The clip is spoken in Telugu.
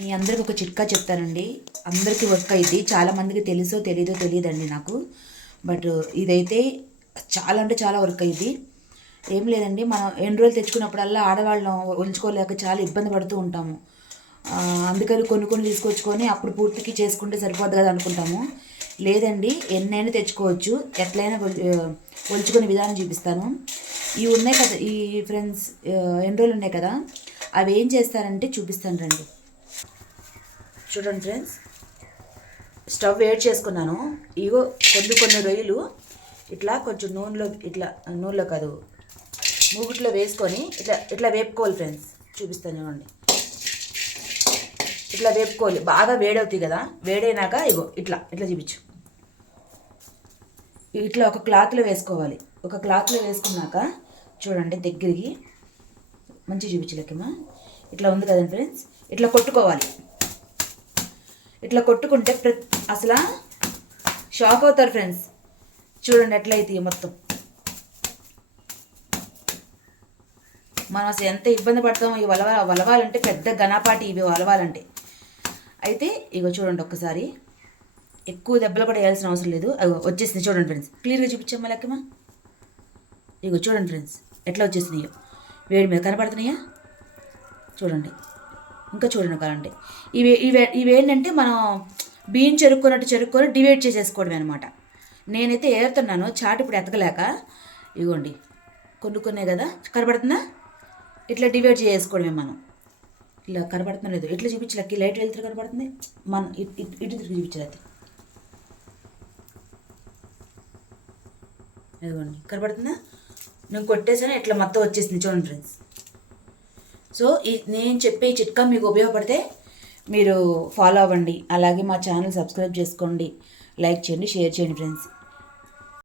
మీ అందరికి ఒక చిట్కా చెప్తానండి. అందరికీ వర్క్ అయింది, చాలామందికి తెలుసో తెలీదో తెలియదండి నాకు. బట్ ఇదైతే చాలా అంటే చాలా వర్క్ అయింది. ఏం లేదండి, మనం ఎన్ని రోజులు తెచ్చుకున్నప్పుడల్లా ఆడవాళ్ళం ఉంచుకోలేక చాలా ఇబ్బంది పడుతూ ఉంటాము. అందుకని కొన్ని తీసుకొచ్చుకొని అప్పుడు పూర్తికి చేసుకుంటే సరిపోద్ది కదా అనుకుంటాము. లేదండి, ఎన్నైనా తెచ్చుకోవచ్చు, ఎట్లయినా ఒలుచుకునే విధానం చూపిస్తాను. ఇవి ఉన్నాయి కదా ఈ ఫ్రెండ్స్, ఎన్ని రోజులు ఉన్నాయి కదా, అవి ఏం చేస్తారంటే చూపిస్తాను రండి. చూడండి ఫ్రెండ్స్, స్టవ్ వేడి చేసుకున్నాను. ఇగో కొన్ని రొయ్యలు ఇట్లా కొంచెం నూనెలో కాదు, మూగిట్లో వేసుకొని ఇట్లా వేపుకోవాలి ఫ్రెండ్స్. చూపిస్తాను చూడండి. ఇట్లా వేపుకోవాలి, బాగా వేడవుతాయి కదా. వేడైనాక ఇగో ఇట్లా చూపించు. ఇట్లా ఒక క్లాత్లో వేసుకోవాలి. ఒక క్లాత్లో వేసుకున్నాక చూడండి, దగ్గరికి మంచిగా చూపించలేకమ్మా. ఇట్లా ఉంది కదండి ఫ్రెండ్స్, ఇట్లా కొట్టుకోవాలి. ఇట్లా కొట్టుకుంటే అసలు షాక్ అవుతారు ఫ్రెండ్స్. చూడండి ఎట్లయితే మొత్తం మనం అసలు ఎంత ఇబ్బంది పడతామో ఇవి వలవాలంటే, పెద్ద ఘనపాటి ఇవి వలవాలంటే. అయితే ఇగో చూడండి, ఒక్కసారి ఎక్కువ దెబ్బలు కూడా వేయాల్సిన అవసరం లేదు. వచ్చేసింది చూడండి ఫ్రెండ్స్, క్లియర్గా చూపించామా లెక్కమా. ఇగో చూడండి ఫ్రెండ్స్ ఎట్లా వచ్చేసినాయో, వేడి మీద కనపడుతున్నాయా చూడండి. ఇంకా చూడండి కావాలంటే ఇవేంటంటే మనం బియ్యం చెరుక్కొని డివైడ్ చేసేసుకోవడమే అనమాట. నేనైతే ఏరుతున్నాను చాటు ఇప్పుడు ఎతకలేక. ఇగోండి కొన్నే కదా, కనపడుతుందా? ఇట్లా డివైడ్ చేసుకోవడమే మనం. ఇలా కనపడుతున్నా లేదు, ఇట్లా చూపించలేక లైట్ వెళ్తురు కనపడుతుంది. మనం ఇటు తిరిగి చూపించలేదు. ఇదిగోండి కనపడుతుందా? నేను కొట్టేసాను, ఇట్లా మొత్తం వచ్చేసింది చూడండి ఫ్రెండ్స్. సో నేను చెప్పే చిట్కా మీకు ఉపయోగపడితే మీరు ఫాలో అవ్వండి. అలాగే మా ఛానల్ సబ్స్క్రైబ్ చేసుకోండి, లైక్ చేయండి, షేర్ చేయండి ఫ్రెండ్స్.